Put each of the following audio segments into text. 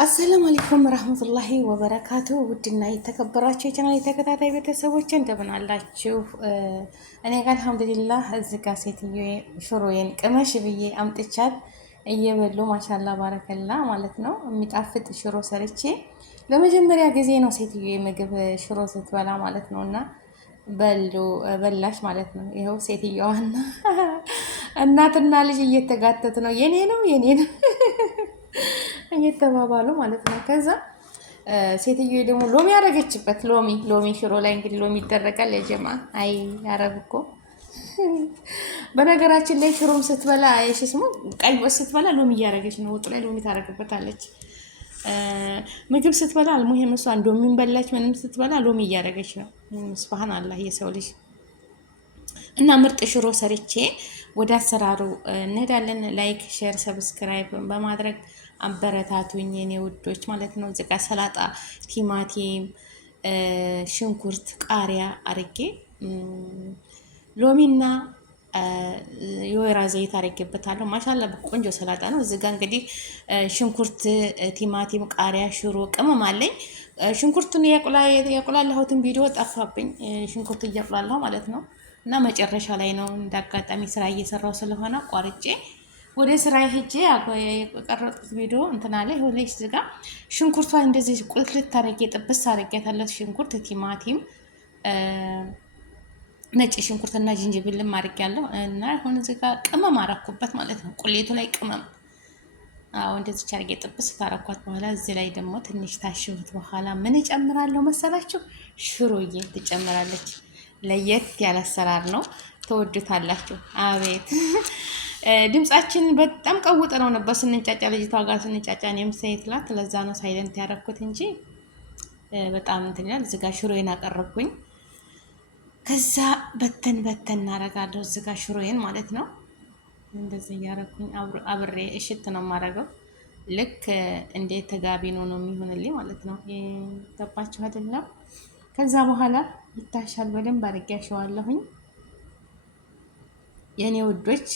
አሰላሙ አለይኩም ረህመቱላሂ ወበረካቱ። ውድና የተከበራችሁ የቻናል ተከታታይ ቤተሰቦች እንደምን አላችሁ? እኔ ጋር አልሐምዱሊላህ። እዚህ ጋር ሴትዮ ሽሮዬን ቅመሽ ብዬ አምጥቻት እየበሉ ማሻላ ባረከላ ማለት ነው። የሚጣፍጥ ሽሮ ሰርቼ ለመጀመሪያ ጊዜ ነው ሴትዮ ምግብ ሽሮ ስትበላ ማለት ነው። እና በላሽ ማለት ነው። ይኸው ሴትዮዋና እናትና ልጅ እየተጋተቱ ነው። የኔ ነው የኔ ነው እየተባባሉ ማለት ነው። ከዛ ሴትዮ ደግሞ ሎሚ ያደረገችበት ሎሚ ሽሮ ላይ እንግዲህ ሎሚ ይደረጋል። የጀማ አይ አረብ እኮ በነገራችን ላይ ሽሮም ስትበላ እሺ ስሙ ቀይ ወጥ ስትበላ ሎሚ እያደረገች ነው። ወጡ ላይ ሎሚ ታደርግበታለች። ምግብ ስትበላ አልሙሂም እሷ ሎሚን በላች ምንም ስትበላ ሎሚ እያደረገች ነው። ሱብሃን አላህ የሰው ልጅ እና ምርጥ ሽሮ ሰርቼ ወደ አሰራሩ እንሄዳለን። ላይክ ሼር ሰብስክራይብ በማድረግ አበረታቱኝ የኔ ውዶች ማለት ነው። እዚህ ጋር ሰላጣ፣ ቲማቲም፣ ሽንኩርት፣ ቃሪያ አርጌ ሎሚና የወይራ ዘይት አርጌበታለሁ። ማሻአላ ቆንጆ ሰላጣ ነው። እዚህ ጋር እንግዲህ ሽንኩርት፣ ቲማቲም፣ ቃሪያ፣ ሽሮ ቅመም አለኝ። ሽንኩርቱን ያቁላላሁትን ቪዲዮ ጠፋብኝ። ሽንኩርት እያቁላላሁ ማለት ነው። እና መጨረሻ ላይ ነው እንዳጋጣሚ ስራ እየሰራው ስለሆነ ቋርጬ ወደ ስራ ሄጄ የቀረጥኩት ቪዲዮ እንትና ላይ ሆለሽ ዝጋ ሽንኩርቷን እንደዚህ ቁልት ታረጌ ጥብስ አረጋታለሁ። ሽንኩርት፣ ቲማቲም፣ ነጭ ሽንኩርትና ጅንጅብልም አድርጌያለሁ እና አሁን ዝጋ ቅመም አረኩበት ማለት ነው። ቁሌቱ ላይ ቅመም እንደዚህ አድርጌ ጥብስ ታረኳት በኋላ እዚህ ላይ ደግሞ ትንሽ ታሽሁት በኋላ ምን እጨምራለሁ መሰላችሁ? ሽሮዬ ትጨምራለች። ለየት ያለ አሰራር ነው። ተወዱታላችሁ። አቤት ድምጻችንን በጣም ቀውጥ ነው ነበር ስንጫጫ፣ ልጅቷ ጋር ስንጫጫ እኔም ሳይትላት ለዛ ነው ሳይለንት ያደረኩት እንጂ በጣም እንትን ይላል። እዚህ ጋር ሽሮዬን አቀረብኩኝ። ከዛ በተን እናረጋለሁ እዚህ ጋር ሽሮዬን ማለት ነው። እንደዚህ እያረኩኝ አብሬ እሽት ነው የማረገው። ልክ እንደ ተጋቢኖ ነው የሚሆንልኝ ማለት ነው። ገባችሁ አይደለም? ከዛ በኋላ ይታሻል። በደንብ አድርጌ አሸዋለሁኝ የኔ ውዶች።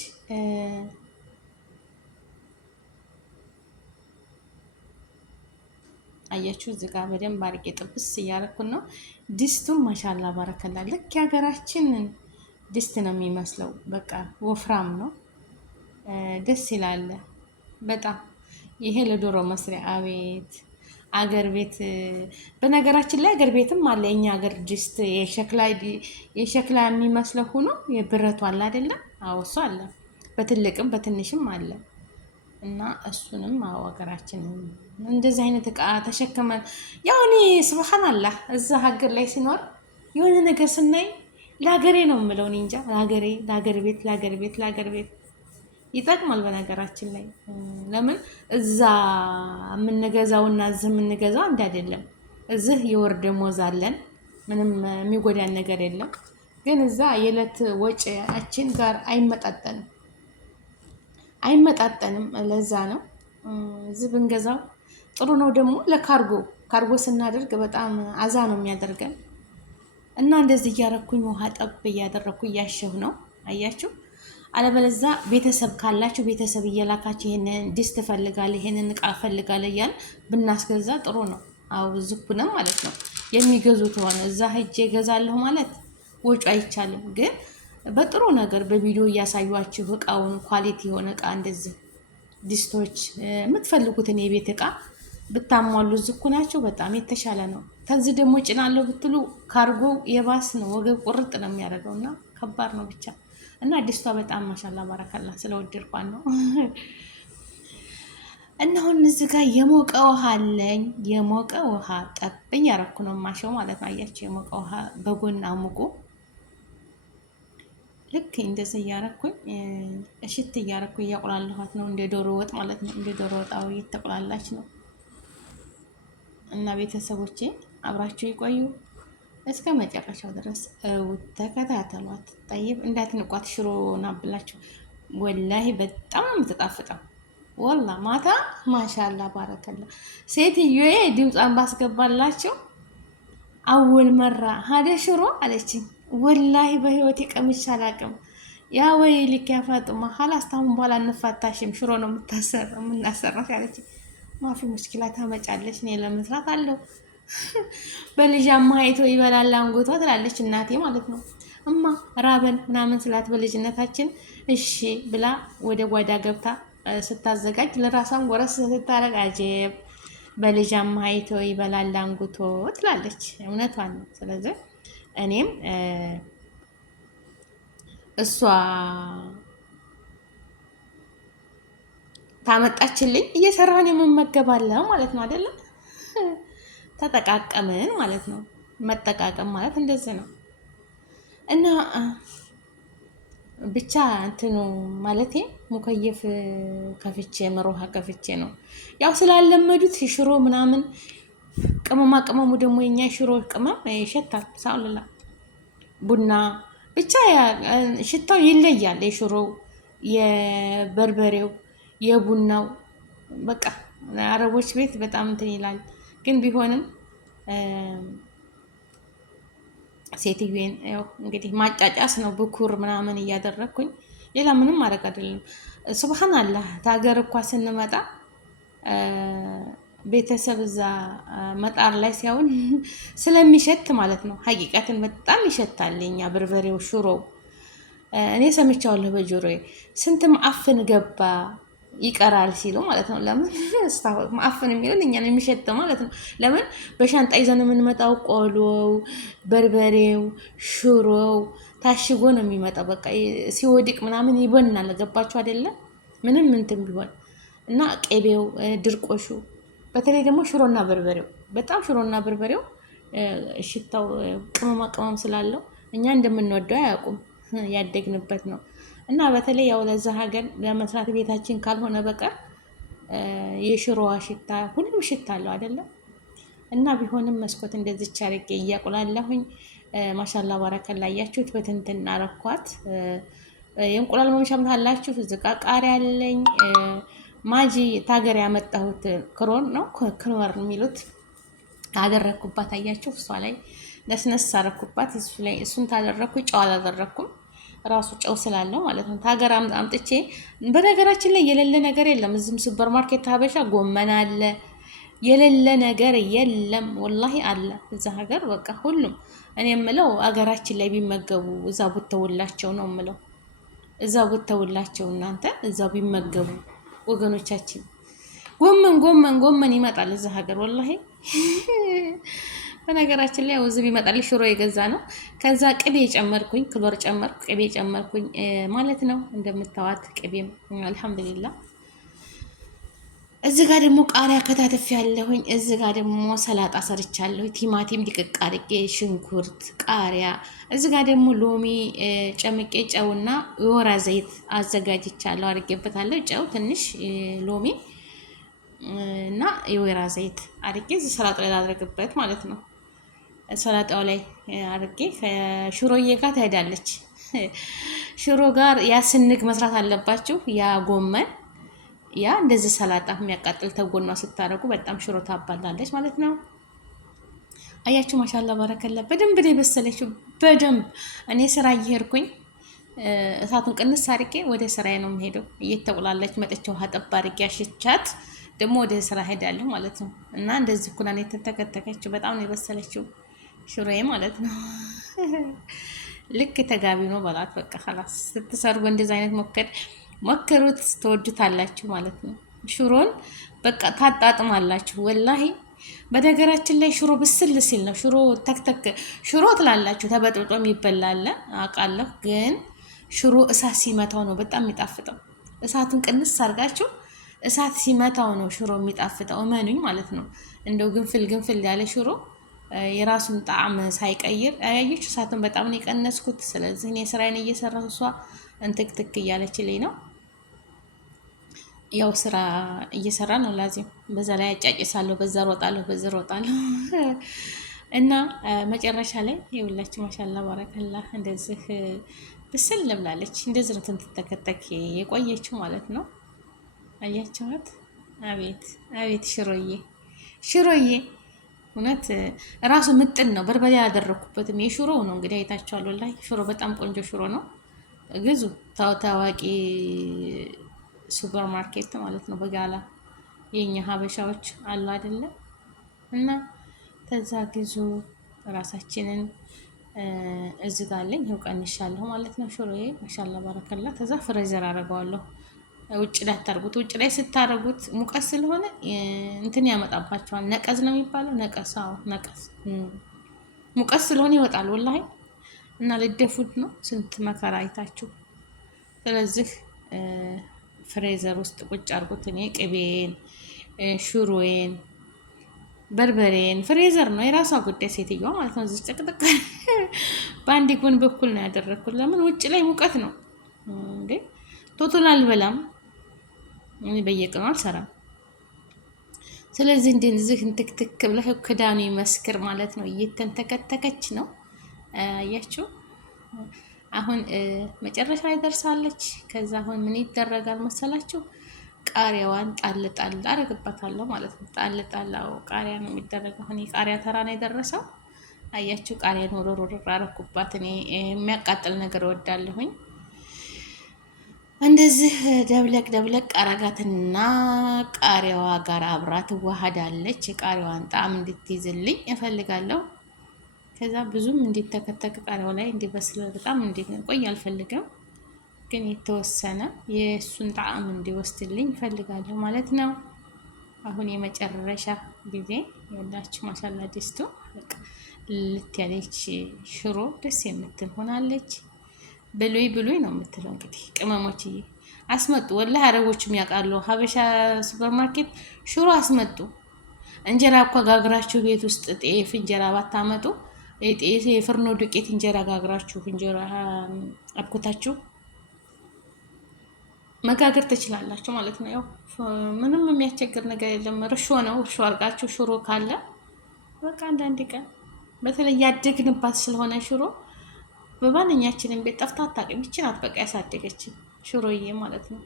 አያችሁ እዚህ ጋር በደንብ አድርጌ ጥብስ እያደረኩን ነው። ድስቱም ማሻላ ባረከላ ልክ የሀገራችን ድስት ነው የሚመስለው። በቃ ወፍራም ነው፣ ደስ ይላል በጣም። ይሄ ለዶሮ መስሪያ አቤት አገር ቤት። በነገራችን ላይ አገር ቤትም አለ የኛ አገር ድስት የሸክላ የሚመስለው ሆኖ የብረቱ አለ አይደለም? አዎ እሱ አለ፣ በትልቅም በትንሽም አለ። እና እሱንም አዎ ሀገራችን እንደዚህ አይነት እቃ ተሸክመን ያው እኔ ሱብሃንአላህ እዛ ሀገር ላይ ሲኖር የሆነ ነገር ስናይ ለሀገሬ ነው የምለው። እኔ እንጃ ለሀገር ቤት ይጠቅማል። በነገራችን ላይ ለምን እዛ የምንገዛውና እዚህ የምንገዛው አንድ አይደለም። እዚህ የወር ደሞዝ አለን፣ ምንም የሚጎዳን ነገር የለም። ግን እዛ የዕለት ወጪያችን ጋር አይመጣጠንም። ለዛ ነው እዚህ ብንገዛው ጥሩ ነው። ደግሞ ለካርጎ ስናደርግ በጣም አዛ ነው የሚያደርገን። እና እንደዚህ እያረኩኝ ውሃ ጠብ እያደረኩ እያሸሁ ነው። አያችሁ። አለበለዛ ቤተሰብ ካላችሁ ቤተሰብ እየላካችሁ ይሄንን ድስት ፈልጋለሁ ይሄንን እቃ ፈልጋለሁ እያል ብናስገዛ ጥሩ ነው። አው ዝኩንም ማለት ነው የሚገዙት ሆነ እዛ ሄጄ እገዛለሁ ማለት ወጪ አይቻልም። ግን በጥሩ ነገር በቪዲዮ እያሳዩአችሁ እቃውን ኳሊቲ የሆነ እቃ እንደዚህ ድስቶች የምትፈልጉትን የቤት እቃ ብታሟሉ ዝኩ ናቸው በጣም የተሻለ ነው። ከዚህ ደግሞ ጭናለሁ ብትሉ ካርጎ የባስ ነው፣ ወገብ ቁርጥ ነው የሚያደርገውና ከባድ ነው ብቻ። እና ድስቷ በጣም ማሻላ ባረካላ ስለወደድኳት ነው። እና አሁን እዚህ ጋር የሞቀ ውሃ አለኝ። የሞቀ ውሃ ጠብኝ ያረኩ ነው ማሸው ማለት ነው። አያችሁ የሞቀ ውሃ በጎን አሙቁ። ልክ እንደዚህ እያረኩኝ እሽት እያረኩ እያቁላላኋት ነው። እንደ ዶሮ ወጥ ማለት ነው። እንደ ዶሮ ወጣው እየተቆላላች ነው። እና ቤተሰቦቼ አብራችሁ ይቆዩ እስከ መጨረሻው ድረስ ተከታተሏት። ጠይብ እንዳትንቋት። ሽሮ ናብላችሁ ወላሂ በጣም የምትጣፍጠው ወላ ማታ ማሻላ ባረከላ። ሴትዮዬ ድምጿን ባስገባላችሁ አወል መራ ሀደ ሽሮ አለችኝ። ወላሂ በህይወቴ ቀምሼ አላቅም። ያ ወይ ልክ ያፋጥማ ሀላስ ታሁን በኋላ እንፋታሽም ሽሮ ነው የምናሰራው አለችኝ። ማፊ ሙሽኪላ ታመጫለች። እኔ ለመስራት አለው በልጅ አማይቶ ይበላል አንጎቷ ትላለች እናቴ ማለት ነው። እማ ራበን ምናምን ስላት በልጅነታችን እሺ ብላ ወደ ጓዳ ገብታ ስታዘጋጅ ለራሷን ጎረስ ስታረግ አጀብ በልጅ አማይቶ ይበላል አንጎቶ ትላለች። እውነቷን ነው። ስለዚህ እኔም እሷ ታመጣችልኝ እየሰራን የምመገባለው ማለት ነው አይደለም። ተጠቃቀምን ማለት ነው። መጠቃቀም ማለት እንደዚህ ነው። እና ብቻ እንትኑ ማለቴ ሙከየፍ ከፍቼ መሮሃ ከፍቼ ነው ያው ስላለመዱት ሽሮ ምናምን ቅመማ ቅመሙ ደግሞ የኛ ሽሮ ቅመም ይሸታል። ሳውልላ ቡና ብቻ ሽታው ይለያል። የሽሮው፣ የበርበሬው፣ የቡናው በቃ አረቦች ቤት በጣም እንትን ይላል። ግን ቢሆንም ሴትዮን ያው እንግዲህ ማጫጫስ ነው ብኩር ምናምን እያደረግኩኝ ሌላ ምንም ማድረግ አይደለም። ሱብሃንአላህ ታገር እንኳ ስንመጣ ቤተሰብ እዛ መጣር ላይ ሲያውን ስለሚሸት ማለት ነው። ሀቂቀትን በጣም ይሸታል የኛ በርበሬው፣ ሽሮው። እኔ ሰምቻለሁ በጆሮዬ ስንት ማአፍን ገባ ይቀራል ሲሉ ማለት ነው። ለምን እስታው ማአፍን የሚሉን እኛን የሚሸተው ማለት ነው። ለምን በሻንጣ ይዘን የምንመጣው ቆሎው፣ በርበሬው፣ ሽሮው ታሽጎ ነው የሚመጣው። በቃ ሲወድቅ ምናምን ይበናል። ገባችሁ አይደለ? ምንም እንትን ቢሆን እና ቅቤው፣ ድርቆሹ በተለይ ደግሞ ሽሮና በርበሬው በጣም ሽሮና በርበሬው ሽታው ቅመማ ቅመም ስላለው እኛ እንደምንወደው አያውቁም። ያደግንበት ነው። እና በተለይ ያው ለዛ ሀገር ለመስራት ቤታችን ካልሆነ በቀር የሽሮዋ ሽታ ሁሉም ሽታ አለው አይደለም። እና ቢሆንም መስኮት እንደዚች አድርጌ እያቁላለሁኝ ማሻላ ባረከላ እያችሁት በትንትን አረኳት። የእንቁላል መምሻም ታላችሁ እዚህ ጋ ቃሪያ አለኝ። ማጂ ታገር ያመጣሁት ክሮን ነው ክኖር የሚሉት አደረኩባት። አያችሁ እሷ ላይ ነስነስ አረኩባት። እሱ ላይ እሱን ታደረኩ። ጨው አላደረኩም ራሱ ጨው ስላለው ማለት ነው። ታገር አምጥቼ በነገራችን ላይ የሌለ ነገር የለም። እዚህም ሱፐር ማርኬት ሀበሻ ጎመን አለ። የሌለ ነገር የለም ወላሂ አለ እዛ ሀገር በቃ ሁሉም። እኔ የምለው አገራችን ላይ ቢመገቡ እዛ ቦተውላቸው ነው የምለው። እዛ ቦተውላቸው እናንተ እዛ ቢመገቡ ወገኖቻችን። ጎመን ጎመን ጎመን ይመጣል እዛ ሀገር ወላሂ። በነገራችን ላይ ውዝብ ይመጣል። ሽሮ የገዛ ነው። ከዛ ቅቤ ጨመርኩኝ፣ ክሎር ጨመርኩ፣ ቅቤ ጨመርኩኝ ማለት ነው። እንደምታዋት ቅቤም አልሐምዱሊላህ። እዚህ ጋር ደግሞ ቃሪያ ከታተፍ ያለሁኝ። እዚህ ጋር ደግሞ ሰላጣ ሰርቻለሁ። ቲማቲም ድቅቅ አድርጌ፣ ሽንኩርት፣ ቃሪያ። እዚህ ጋር ደግሞ ሎሚ ጨምቄ ጨውና የወራ ዘይት አዘጋጅቻለሁ። አድርጌበታለሁ ጨው ትንሽ፣ ሎሚ እና የወይራ ዘይት አድርጌ እዚህ ሰላጣ ላይ ላድርግበት ማለት ነው። ሰላጣው ላይ አድርጌ ከሽሮዬ ጋር ትሄዳለች። ሽሮ ጋር ያ ስንግ መስራት አለባችሁ። ያ ጎመን ያ እንደዚህ ሰላጣ የሚያቃጥል ተጎኗ ስታደርጉ በጣም ሽሮ ታባላለች ማለት ነው። አያችሁ ማሻአላ ባረከላ። በደንብ ነው የበሰለችው በደንብ። እኔ ስራ እየሄድኩኝ እሳቱን ቅንስ አድርጌ ወደ ስራዬ ነው የምሄደው። እየተቆላለች መጥቼ ውሃ ጠብ አድርጌ አሽቻት ደግሞ ወደ ስራ ሄዳለሁ ማለት ነው። እና እንደዚህ ኩና ነው የተተከተከችው። በጣም ነው የበሰለችው ሽሮዬ ማለት ነው። ልክ ተጋቢ ነው በላት በቃ خلاص። ስትሰሩ እንደዚህ አይነት ሞክሩት ትወዱታላችሁ ማለት ነው። ሽሮን በቃ ታጣጥማላችሁ ወላሂ። በነገራችን ላይ ሽሮ ብስል ሲል ነው ሽሮ ተክተክ ሽሮ ትላላችሁ። ተበጥብጦም ይበላል አውቃለሁ። ግን ሽሮ እሳት ሲመታው ነው በጣም የሚጣፍጠው። እሳቱን ቅንስ አድርጋችሁ እሳት ሲመታው ነው ሽሮ የሚጣፍጠው። እመኑኝ ማለት ነው። እንደው ግንፍል ያለ ሽሮ የራሱን ጣዕም ሳይቀይር አያየች። እሳቱን በጣም ነው የቀነስኩት። ስለዚህ እኔ ስራዬን እየሰራሁ እሷ እንትክትክ እያለችልኝ ነው። ያው ስራ እየሰራ ነው ላዚም። በዛ ላይ አጫጭሳለሁ፣ በዛ ሮጣለሁ እና መጨረሻ ላይ ይኸውላችሁ ማሻአላ ባረከላ እንደዚህ ብስል ብላለች። እንደዚህ ነው ትንተከተክ የቆየችው ማለት ነው። አያችኋት? አቤት ሽሮዬ እውነት ራሱ ምጥን ነው። በርበሬ ያደረኩበትም የሽሮ ነው እንግዲህ አይታችኋል። ወላሂ ሽሮ በጣም ቆንጆ ሽሮ ነው። ግዙ ታዋቂ ሱፐር ማርኬት ማለት ነው። በጋላ የኛ ሀበሻዎች አሉ አይደለ? እና ከዛ ግዙ ራሳችንን እዚህ ጋር አለኝ ይኸው ቀንሻለሁ ማለት ነው። ሽሮዬ ማሻአላ ባረከላ። ከዛ ፍሬዘር አደርገዋለሁ። ውጭ ላይ አታርጉት። ውጭ ላይ ስታረጉት ሙቀት ስለሆነ እንትን ያመጣባቸዋል። ነቀዝ ነው የሚባለው። ነቀዝ። አዎ ነቀዝ። ሙቀት ስለሆነ ይወጣል ወላሂ። እና ልደፉት ነው ስንት መከራ አይታችሁ። ስለዚህ ፍሬዘር ውስጥ ቁጭ አርጉት። እኔ ቅቤን፣ ሽሮዬን፣ በርበሬን ፍሬዘር ነው የራሷ ጉዳይ ሴትዮዋ ማለት ነው። እዚህ ጨቅጥቅ በአንድ ጎን በኩል ነው ያደረግኩት። ለምን ውጭ ላይ ሙቀት ነው እንዴ። ቶቶን አልበላም እኔ በየቀኑ አልሰራም። ስለዚህ እንደዚህ እንትክትክ ብለህ ክዳኑ ይመስክር ማለት ነው። እየተንተከተከች ነው አያችሁ። አሁን መጨረሻ ላይ ደርሳለች። ከዛ አሁን ምን ይደረጋል መሰላችሁ? ቃሪያዋን ጣል ጣል አደርግበታለሁ ማለት ነው። ጣል ጣል ቃሪያ ነው የሚደረገው። አሁን የቃሪያ ተራ ነው የደረሰው። አያችሁ ቃሪያን ወሮሮ አደረኩባት። እኔ የሚያቃጥል ነገር እወዳለሁኝ። እንደዚህ ደብለቅ ደብለቅ አረጋትና ቃሪያዋ ጋር አብራ ትዋሃዳለች። የቃሪያዋን ጣዕም እንድትይዝልኝ እፈልጋለሁ። ከዛ ብዙም እንዲተከተክ ቃሪያው ላይ እንዲበስል በጣም እንዲቆይ አልፈልግም፣ ግን የተወሰነ የእሱን ጣዕም እንዲወስድልኝ እፈልጋለሁ ማለት ነው። አሁን የመጨረሻ ጊዜ የላችሁ ማሻላ ድስቱ ልት ያለች ሽሮ ደስ የምትል ሆናለች። ብሉይ ብሉይ ነው የምትለው እንግዲህ ቅመሞችዬ አስመጡ። ወላሂ አረቦችም ያውቃሉ። ሀበሻ ሱፐርማርኬት ሽሮ አስመጡ። እንጀራ እኮ ጋግራችሁ ቤት ውስጥ ጤፍ እንጀራ ባታመጡ የፍርኖ ዱቄት እንጀራ ጋግራችሁ እንጀራ አብኩታችሁ መጋገር ትችላላችሁ ማለት ነው። ያው ምንም የሚያስቸግር ነገር የለም። እርሾ ነው። እርሾ አድርጋችሁ ሽሮ ካለ በቃ አንዳንድ ቀን በተለይ ያደግንባት ስለሆነ ሽሮ በማንኛችንም ቤት ጠፍታ አታውቅም። ይቺ ናት በቃ ያሳደገችን ሽሮዬ ማለት ነው።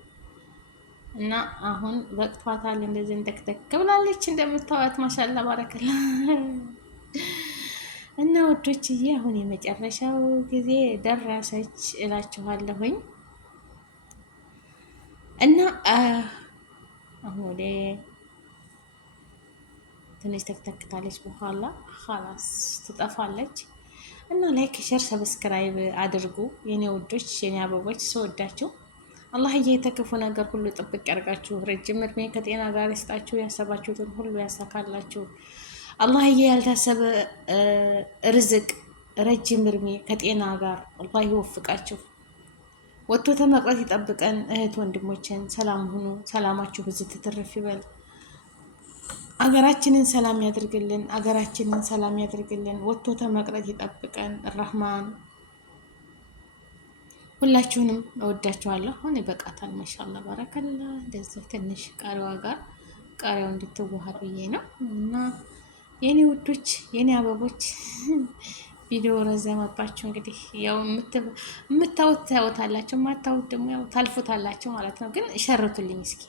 እና አሁን በቅቷታል። እንደዚህ እንደክተክ ብላለች እንደምታዋት ማሻላ ባረከላ። እና ወዶችዬ አሁን የመጨረሻው ጊዜ ደረሰች እላችኋለሁኝ። እና አሁን ወደ ትንሽ ተክተክታለች በኋላ ኻላስ ትጠፋለች። እና ላይክ ሸር ሰብስክራይብ አድርጉ የኔ ውዶች የኔ አበቦች ስወዳችሁ። አላህዬ የተክፉ ነገር ሁሉ ጥብቅ ያርጋችሁ፣ ረጅም እድሜ ከጤና ጋር ይስጣችሁ፣ ያሰባችሁትን ሁሉ ያሳካላችሁ። አላህዬ ያልታሰበ ርዝቅ ረጅም እድሜ ከጤና ጋር አላህ ይወፍቃችሁ፣ ወጥቶ ተመቅረት ይጠብቀን። እህት ወንድሞችን ሰላም ሁኑ፣ ሰላማችሁ ብዙ ትትርፍ ይበል። አገራችንን ሰላም ያድርግልን፣ አገራችንን ሰላም ያድርግልን። ወጥቶ ተመቅረት ይጠብቀን ረህማን። ሁላችሁንም እወዳችኋለሁ። አሁን ይበቃታል። ማሻአላ ባረከላ። እንደዚህ ትንሽ ቃሪያዋ ጋር ቃሪያው እንድትዋሃድ ብዬ ነው። እና የኔ ውዶች የኔ አበቦች ቪዲዮ ረዘመባችሁ። እንግዲህ ያው የምታዩት ታዩታላችሁ፣ የማታዩት ደግሞ ያው ታልፉታላችሁ ማለት ነው። ግን ሸርቱልኝ እስኪ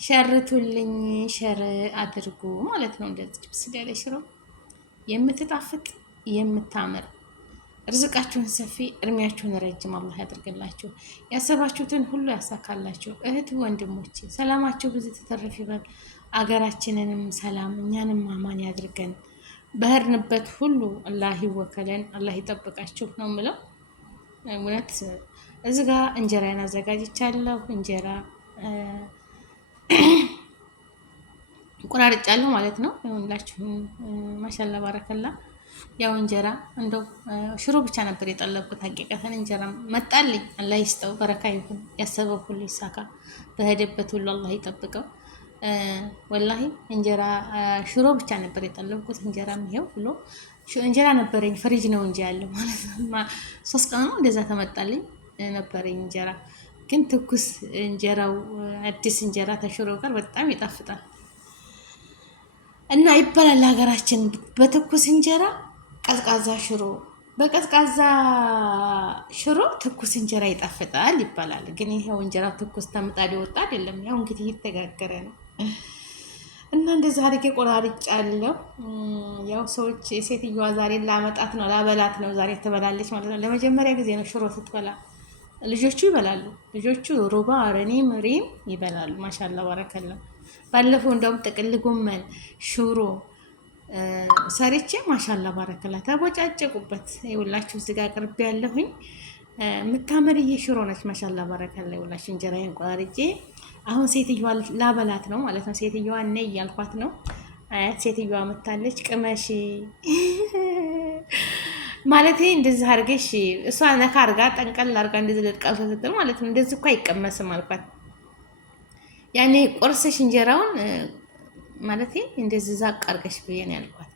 ሸርቱልኝ፣ ሸር አድርጉ ማለት ነው። እንደዚህ ብስል ያለ ሽሮ የምትጣፍጥ የምታምር ርዝቃችሁን ሰፊ እድሜያችሁን ረጅም አላህ ያድርግላችሁ። ያሰባችሁትን ሁሉ ያሳካላችሁ። እህት ወንድሞቼ ሰላማችሁ ብዙ ተተረፍ ይበል። አገራችንንም ሰላም እኛንም አማን ያድርገን። በህርንበት ሁሉ አላህ ይወከለን፣ አላህ ይጠብቃችሁ ነው የምለው። እውነት እዚህ ጋር እንጀራዬን አዘጋጅቻለሁ። እንጀራ ቆራርጫለሁ ማለት ነው። ሁላችሁ ማሻአላ ባረከላ። ያው እንጀራ እንደው ሽሮ ብቻ ነበር የጠለብኩት። ሀቂቀተን እንጀራ መጣልኝ። አላህ ይስጠው፣ በረካ ይሁን፣ ያሰበው ሁሉ ይሳካ፣ በሄደበት ሁሉ አላህ ይጠብቀው። ወላሂ እንጀራ ሽሮ ብቻ ነበር የጠለብኩት። እንጀራም ይሄው ብሎ እንጀራ ነበረኝ፣ ፍሪጅ ነው እንጂ ያለው ማለት ነው። 3 ቀን ነው እንደዛ ተመጣልኝ ነበረኝ እንጀራ። ግን ትኩስ እንጀራው አዲስ እንጀራ ተሽሮ ጋር በጣም ይጣፍጣል እና ይባላል ሀገራችን በትኩስ እንጀራ ቀዝቃዛ ሽሮ፣ በቀዝቃዛ ሽሮ ትኩስ እንጀራ ይጣፍጣል ይባላል። ግን ይሄው እንጀራ ትኩስ ተምጣድ ወጣ አይደለም። ያው እንግዲህ እየተጋገረ ነው እና እንደዛ አድርጌ ቆራርጫለሁ። ያው ሰዎች የሴትዮዋ ዛሬ ላመጣት ነው ላበላት ነው ዛሬ ትበላለች ማለት ነው። ለመጀመሪያ ጊዜ ነው ሽሮ ስትበላ። ልጆቹ ይበላሉ። ልጆቹ ሩባ፣ ረኒም፣ ሪም ይበላሉ። ማሻአላ ባረከላ። ባለፈው እንደውም ጥቅል ጎመን ሽሮ ሰርቼ ማሻላ ባረከላ ተቦጫጨቁበት። ይኸውላችሁ እዚህ ጋር ቅርብ ያለሁኝ የምታምርዬ ሽሮ ነች። ማሻላ ባረከላ። ይኸውላችሁ እንጀራዬን ቆራርጬ አሁን ሴትዮዋ ላበላት ነው ማለት ነው። ሴትዮዋ ነይ እያልኳት ነው። አያት ሴትዮዋ መታለች። ቅመሽ ማለት እንደዚህ አድርገሽ እሷ ነካ አድርጋ ጠንቀል አድርጋ እንደዚህ ልጥቀምሰ ስትል ማለት ነው። እንደዚህ እኮ አይቀመስም አልኳት። ያኔ ቆርሰሽ እንጀራውን ማለት እንደዚህ ዛቅ አድርገሽ ብዬ ነው ያልኳት።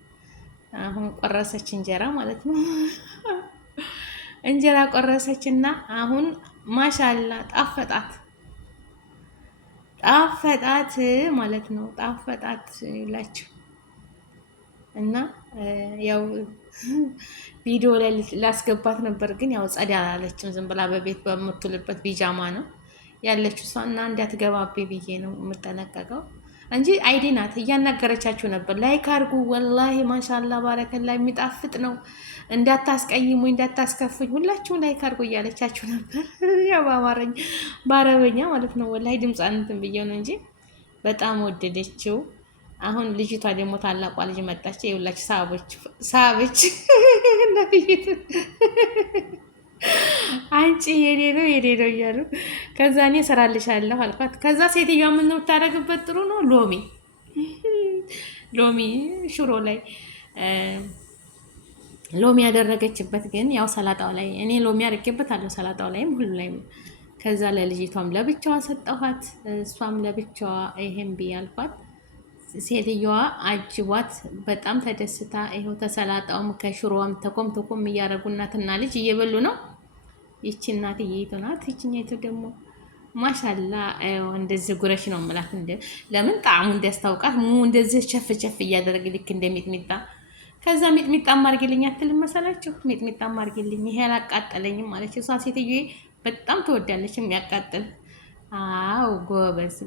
አሁን ቆረሰች እንጀራ ማለት ነው። እንጀራ ቆረሰችና አሁን ማሻላ ጣፈጣት ማለት ነው። ጣፈጣት ይላችሁ እና ያው ቪዲዮ ላይ ላስገባት ነበር፣ ግን ያው ጸዳ አላለችም። ዝም ብላ በቤት በምትውልበት ቢጃማ ነው ያለችው እሷ እና እንዳትገባቤ ብዬ ነው የምጠነቀቀው እንጂ አይዲ ናት። እያናገረቻችሁ ነበር። ላይክ አድርጉ፣ ወላሂ ማሻላ ባረከላ የሚጣፍጥ ነው፣ እንዳታስቀይሙ እንዳታስከፉኝ፣ ሁላችሁም ላይክ አድርጉ እያለቻችሁ ነበር። ያው በአረበኛ ማለት ነው። ወላሂ ድምጿን እንትን ብዬው ነው እንጂ በጣም ወደደችው። አሁን ልጅቷ ደግሞ ታላቋ ልጅ መጣች። ይኸውላችሁ ሳበች ነብይት አንቺ የኔ ነው እያሉ ከዛ እኔ እሰራልሻለሁ አልኳት። ከዛ ሴትዮዋ ምን ነው የምታደርግበት ጥሩ ነው ሎሚ ሽሮ ላይ ሎሚ ያደረገችበት፣ ግን ያው ሰላጣው ላይ እኔ ሎሚ አድርጌበታለሁ፣ ሰላጣው ላይም ሁሉ ላይም። ከዛ ለልጅቷም ለብቻዋ ሰጠኋት፣ እሷም ለብቻዋ ይሄን ብያልኳት። ሴትዮዋ አጅቧት በጣም ተደስታ ይኸው ተሰላጣውም ከሽሮዋም ተኮም እያደረጉ እናትና ልጅ እየበሉ ነው። ይቺ እናትዬቱ ናት። ይችኛይቱ ደግሞ ማሻላ እንደዚህ ጉረሽ ነው የምላት። ለምን ጣዕሙ እንዲያስታውቃት እንደዚህ ቸፍ እያደረግ ልክ እንደ ሚጥሚጣ። ከዛ ሚጥሚጣ ማርጌልኝ አትልም መሰላችሁ? ሚጥሚጣ ማርጌልኝ ይሄ አላቃጠለኝም ማለች እሷ። ሴትዮዬ በጣም ትወዳለች የሚያቃጥል። አው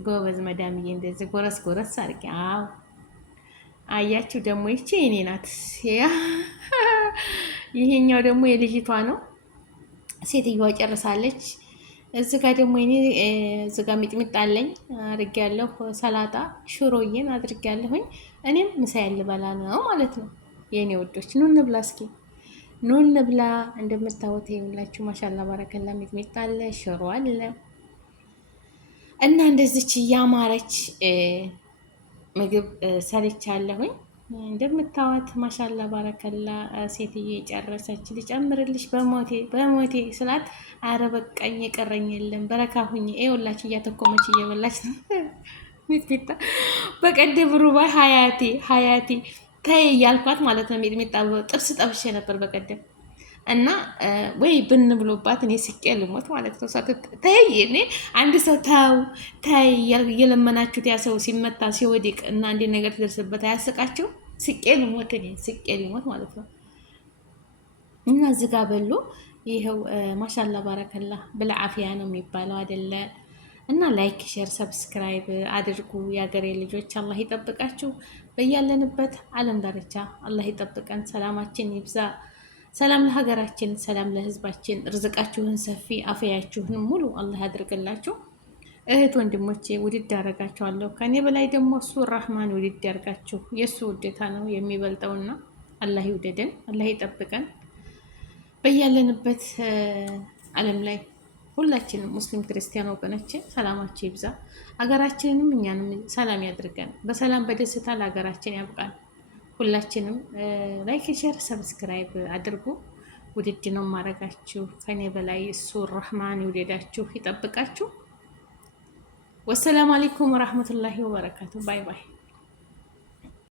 ጎበዝ መዳምዬ፣ እንደዚህ ጎረስ አርቂ። አው አያችሁ ደግሞ ይቺ እኔ ናት። ይሄኛው ደግሞ የልጅቷ ነው። ሴትዮዋ ጨርሳለች። እዚህ ጋር ደግሞ እኔ እዚህ ጋር ሚጥሚጣ አለኝ አድርጌያለሁ። ሰላጣ ሽሮዬን አድርጌያለሁኝ። እኔም ምሳ ያልበላ ነው ማለት ነው። የኔ ወዶች ኑ እንብላ፣ እስኪ ኑ እንብላ። እንደምታዩት ይኸውላችሁ ማሻላ ባረከላ ሚጥሚጣ አለ፣ ሽሮ አለ እና እንደዚች ያማረች ምግብ ሰርቻለሁኝ። እንደምታዋት ማሻላ ባረከላ። ሴትዬ ጨረሰች። ልጨምርልሽ በሞቴ ስላት አረ በቃኝ የቀረኝ የለም በረካ ሁኝ። ይኸውላችሁ እያተኮመች እየበላች ነው ሚጥሚጣ። በቀደም ሩባይ ሀያቴ ተይ እያልኳት ማለት ነው። ሚጥሚጣ ጥብስ ጠብሼ ነበር በቀደም እና ወይ ብን ብሎባት እኔ ስቄ ልሞት ማለት ነው። ተይ እኔ አንድ ሰው ተይ እየለመናችሁት ያ ሰው ሲመታ ሲወድቅ እና አንድ ነገር ትደርስበት አያስቃችሁ? ስቄ ልሞት ማለት ነው። እና እዚህ ጋ በሉ። ይኸው ማሻላ ባረከላ ብልዓፊያ ነው የሚባለው አይደለ? እና ላይክ ሼር ሰብስክራይብ አድርጉ የሀገሬ ልጆች። አላህ ይጠብቃችሁ በያለንበት ዓለም ዳርቻ አላህ ይጠብቀን። ሰላማችን ይብዛ። ሰላም ለሀገራችን፣ ሰላም ለሕዝባችን። ርዝቃችሁን ሰፊ አፍያችሁን ሙሉ አላህ ያድርግላችሁ። እህት ወንድሞቼ ውድድ ያደርጋችኋለሁ። ከኔ በላይ ደግሞ እሱ ራህማን ውድድ ያርጋችሁ። የእሱ ውዴታ ነው የሚበልጠውና አላህ ይውደደን፣ አላህ ይጠብቀን በያለንበት ዓለም ላይ ሁላችንም ሙስሊም ክርስቲያን ወገኖችን ሰላማችን ይብዛ። ሀገራችንንም እኛንም ሰላም ያድርገን። በሰላም በደስታ ለሀገራችን ያብቃን። ሁላችንም ላይክ ሼር ሰብስክራይብ አድርጉ። ውድድ ነው ማረጋችሁ። ከኔ በላይ እሱ ረህማን ይውደዳችሁ ይጠብቃችሁ። ወሰላሙ አለይኩም ወራህመቱላሂ ወበረካቱ። ባይ ባይ።